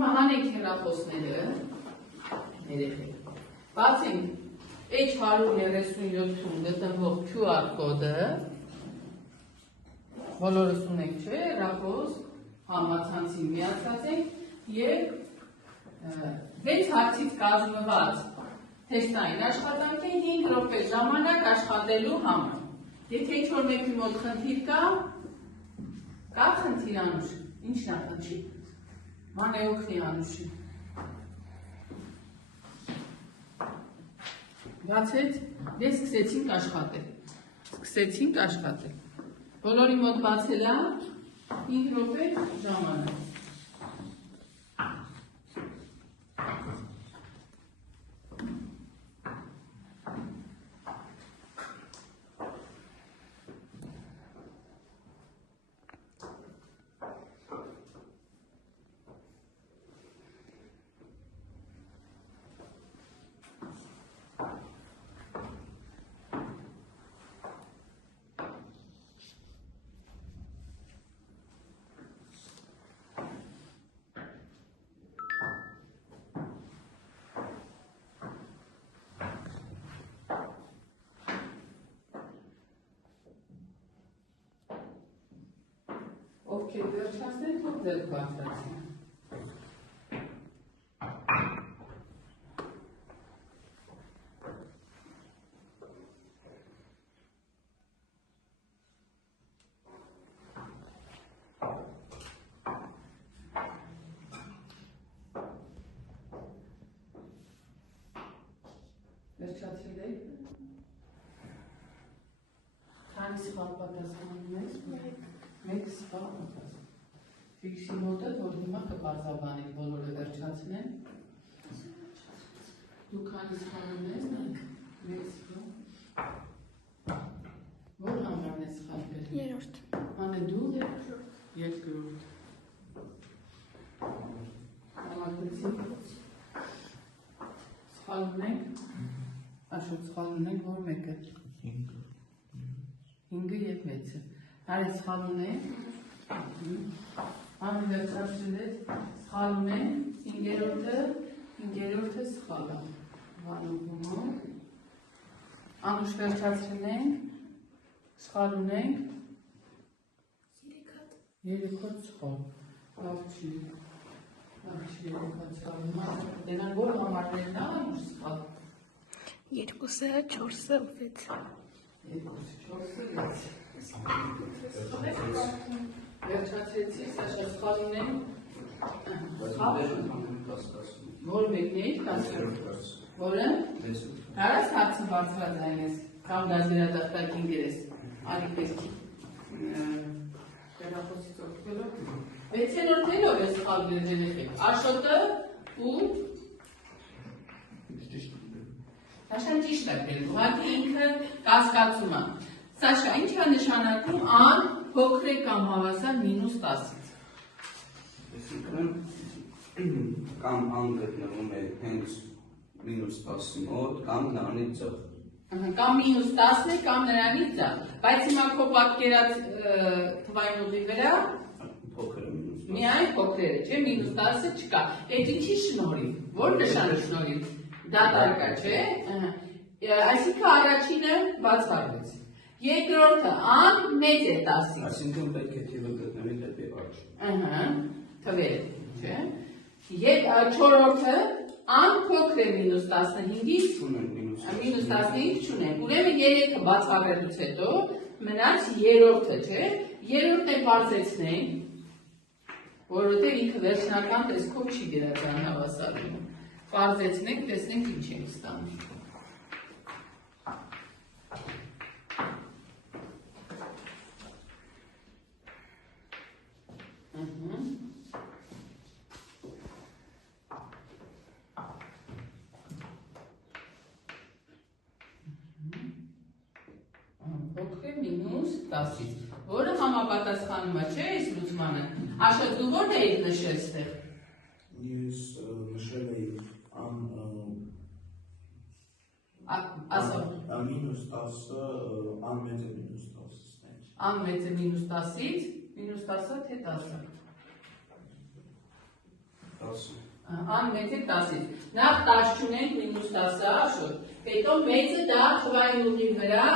Հիմա հանենք հեռախոսները, երեխեք, բացենք H137-ում գտնվող QR կոդը, բոլորս ունենք, չէ, հեռախոս, համացանցին միացած ենք և 6 հարցից կազմված թեստային աշխատանք է 5 րոպե ժամանակ աշխատելու համար։ Եթե ինչ-որ մեկի մոտ խնդիր կա խնդիր Անուշ, ինչն է խնդիր։ Մանե օգնի Անուշի։ Բացեց, դե սկսեցինք աշխատել։ Բոլորի մոտ բացել է 5 րոպե ժամանակ։ Ովքեր վերջացնեն, թող ձեր բարձրացնեն։ Վերջացրել եք։ Քանի սխալ պատասխանում ես։ Մեկ սխալ պատասխան։ Ֆիքսի մոտը, որ հիմա կպարզաբանեք, բոլորը վերջացնեն։ Դու քանի սխալ ունես, մեկ սխալ։ Որ համարն է սխալ բերել։ Երրորդ։ Անե դու երկրորդ։ Համակրեցինք։ Սխալ ունենք, Աշոտ սխալ ունենք, որ մեկը։ 5-ը և 6-ը։ Հարի սխալ ունենք, Անի վերջացրել է, սխալ ունենք, 5-րդը սխալ է, վանուգումով, Անուշ վերջացրել ենք, սխալ ունենք, 3-հատ սխալ, լավ չի 3-հատ սխալ, դենան որ համարներն է Անուշ սխալ, 2-ը, 4-ը, 6-ը, 2-4-ը, Վերջացրեցի, Սաշա սխալ ունենք, որ մեկն էիք, որը, հարաս հարցը բարձրած այն ես, կամ դասերադախտակին գերես, անի պետք վերախոսից որդվելով, 6-րդելով է սխալ գերջենեք, Աշոտը ու Սաշան ճիշտ է գրել, ուղղակի ինքը կասկածում է, Սաշա, ինչ է նշանակում ան փոքր է կամ հավասար -10-ից։ Կամ ան գտնվում է հենց -10-ի մոտ, կամ նրանից ձախ։ Կամ -10 է, կամ նրանից ձախ։ Բայց հիմա քո պատկերած թվային ուղի վրա միայն փոքրերը, չէ, -10-ը չկա։ Այդ ինչի շնորհիվ, որ նշանի շնորհիվ, դատարկա, չէ։ Այսինքն առաջինը բացառվեց։ Երկրորդը ան մեծ է 10-ից։ Այսինքն պետք է թիվը գտնվի դեպի աջ։ Թվերը, չէ։ Եվ չորրորդը ան փոքր է -15-ից, -15 չունենք։ Ուրեմն 3-ը բացառելուց հետո մնաց երրորդը, չէ։ Երրորդն է բարձեցնենք, որովհետև ինքը վերջնական տեսքով չի գրած անհավասարում։ Բարձեցնենք, տեսնենք ինչ ենք ստանում։ Փոքր -10-ից, որը համապատասխանում է, չէ, այս լուծմանը։ Աշոտ, դու ո՞րն էիր նշել ստեղ։ Ես նշել էի -10-ը անմեծ է -10-ից։ Անմեծ է -10-ից, -10-ը թե 10-ը։ Անմեծը 10-ից։ Նախ 10 չունենք մինուս 10-ը աշոտ, հետո մեծը դա թվային ուղի վրա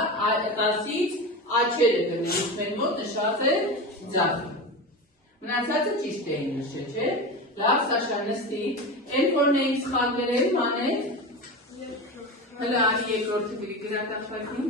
10-ից աչերը գնենք, մեր մոտ նշած է ձախը։ Մնացածը ճիշտ էին նշել, չէ՞։ Լավ, Սաշա, նստի, էլ որն էին սխալ գրել, մանետ։ Հələ անի երկրորդը գրի գրատախտակին։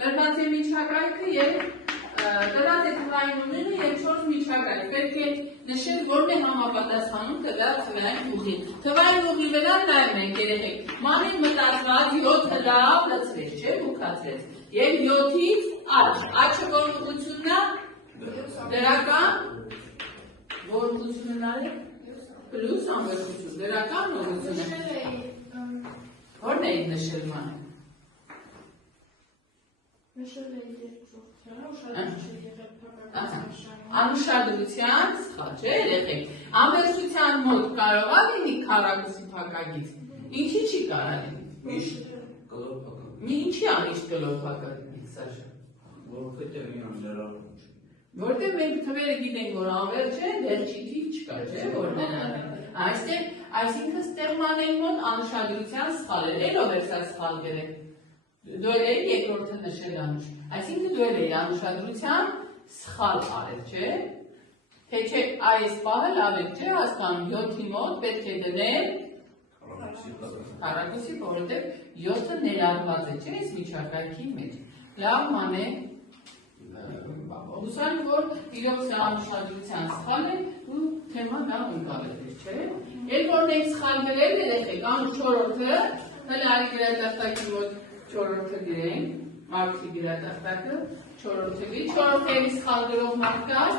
Տրված է միջակայքը և տրված է թվային ուղիղը և 4 միջակայք, պետք է նշել որն է համապատասխանում տվյալ թվային ուղին։ Թվային ուղի վրա նայում ենք երեխեք, մանին մտածված 7-ը լավ լցրեց, չէ, մուքացրեց, և 7-ից աչ, աչը որ ուղղությունն է, դրական, որ ուղղությունն է, պլյուս անվերություն, դրական ուղղություն է, որն է նշել մանին։ Անուշադրության սխալ, չէ, երեխեք։ Անվերցության մոտ կարող է լինի քառակուսի փակագիծ։ Ինչի չի կարող լինի։ Միշտ կլոր փակագիծ։ Ինչի է միշտ կլոր փակագիծ, Սաշա։ Որովհետև իրան լրարում չէ։ Որտեղ մենք թվերը գիտենք, որ անվերջ է, դեռ չի թիվ չկա, չէ, որն են արել։ Այսինքն ստեղ մանեի մոտ անուշադրության սխալ էր, էլով էր սա սխալ գրել։ Դու էլ էի երկրորդը նշել անուշ, այսինքն դու էլ էի անուշադրության սխալ արել, չէ, թե չէ այս պահը լավ է, չէ, հասկանում 7-ի մոտ պետք է դնել քառակուսի, որովհետև 7-ը ներառված է, չէ, այս միջակայքի մեջ, լավ մանե, հուսալի, որ իրոք սա անուշադրության սխալ է ու թեման դա ունկալել է, չէ, էլ որն եք սխալ գրել երեխեք, անուշ 4-ը, հələ արի գրատախտակի մոտ 4-ը գրենք, Մարկսի գրատախտակը, 4-ը գրի, 4-ը էլի սխալ գրող մարդ կար։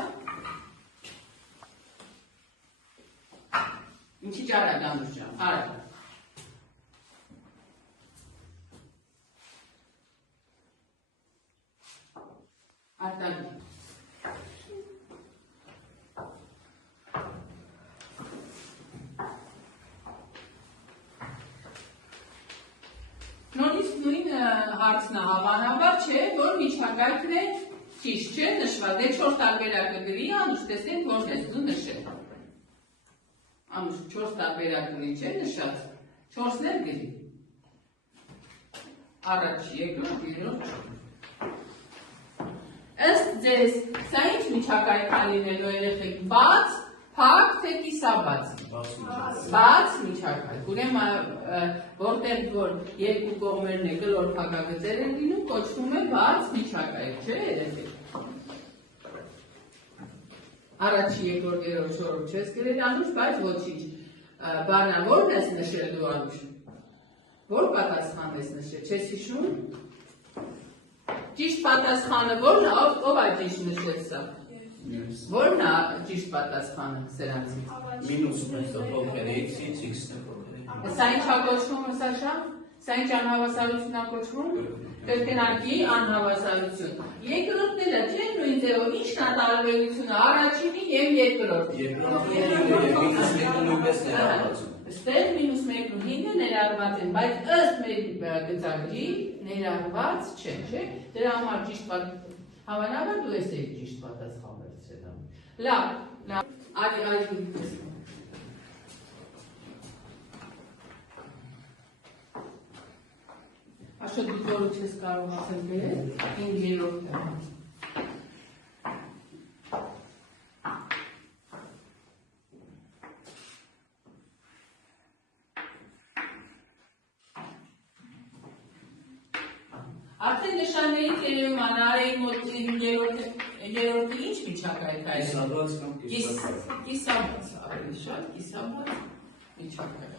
Ինչի ճարակ անուշ ջան, արագ։ Արտագի։ Նորից նույն հարցն է հավանաբար չէ, որ միջակայքն է ճիշտ չէ նշված, դե 4 տարբերակը գրի, անուշ տեսնենք որն ես դու նշել։ Անուշ 4 տարբերակ ունի չէ նշած, 4-ն էլ գրի։ Առաջ, երկրորդ, երրորդ, ըստ ձեզ, սա ինչ միջակայք է լինելու երեխեք, բաց, փակ, թե կիսաբաց։ Բաց միջակայք, ուրեմն որտեղ որ երկու կողմերն է կլոր փակագծեր են լինում, կոչվում է բաց միջակայք, չէ երեխեք։ Առաջի, երկրորդ, երրորդ, չորրորդ չես գրել անուշ, բայց ոչինչ։ Բառնա որն ես նշել դու անուշ։ Որ պատասխան ես նշել, չես հիշում։ Ճիշտ պատասխանը որն է, ով է ճիշտ նշել սա։ Որն է ճիշտ պատասխանը սրանցից։ Մինուս 5-ը փոքր է, x-ից x-ը փոքր է։ Սա ինչ է կոչվում, Սաշա։ Սա ինչ անհավասարություն է կոչվում։ Կրկնակի անհավասարություն։ Երկրորդն էլ է, չէ՞ նույն ձևով, ի՞նչն է տարբերությունը առաջինի եւ երկրորդ։ Երկրորդը եւ մինուս 1-ը նույնպես ներառված են։ Ստեղ մինուս 1-ը 5-ը ներառված են, բայց ըստ մեր գծագրի ներառված չեն, չէ՞։ Դրա համար ճիշտ հավանաբար դու ես ճիշտ պատասխան վերցրել։ Լավ, լավ, արի Աշոտ դու որը չես կարող ասել գրել, 5-րդը։ Արդեն նշաններից երևում անարեի մոտ 5-րդը ինչ միջակայք է։ Կիսաբաց կամ կիսաբաց։ Կիսաբաց, ավելի շատ կիսաբաց միջակայք։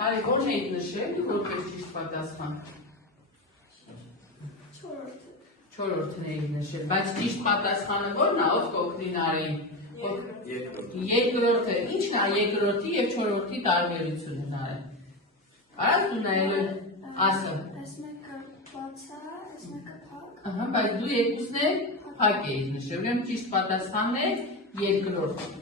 Արի, ո՞րն էիք նշել, որպես ճիշտ պատասխան։ Չորրորդն էիք նշել, բայց ճիշտ պատասխանը ո՞րն է, ով կօգնի Նարեին։ Երկրորդը, ի՞նչն է երկրորդի եւ չորրորդի տարբերությունը Նարե։ Կարաս դու նայել ասը։ Այս մեկը բաց է, այս մեկը փակ։ Ահա, բայց դու երկուսն էլ փակ էիր նշել, ուրեմն ճիշտ պատասխանն է երկրորդը։